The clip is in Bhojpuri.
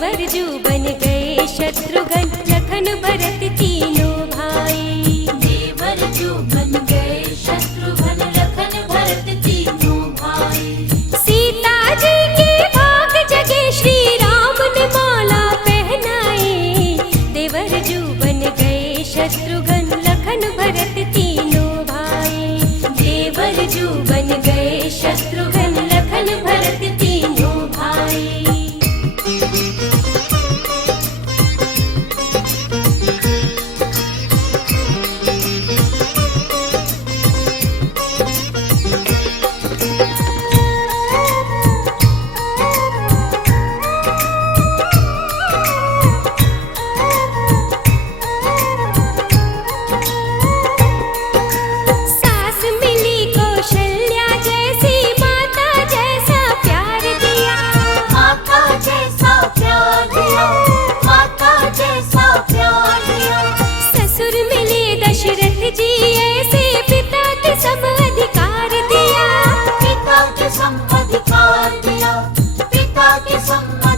देवरजू बन गए शत्रुघ्न लखन भरत तीनों भाई। देवरजू बन गए शत्रुघ्न लखन भरत तीनों भाई। सीता जी के भाग जगे श्री राम ने माला पहनाई। देवरजू बन गए शत्रुघ्न लखन भरत तीनों भाई। देवरजू बन गए शत्रुघ्न लखन भरत तीनों भाई। सास मिली कौशल्या जैसी माता जैसा प्यार दिया। माता जैसा प्यार दिया, माता जैसा प्यार दिया। ससुर मिले दशरथ जी ऐसे पिता के सम अधिकार दिया। पिता के सम अधिकार दिया, पिता के सम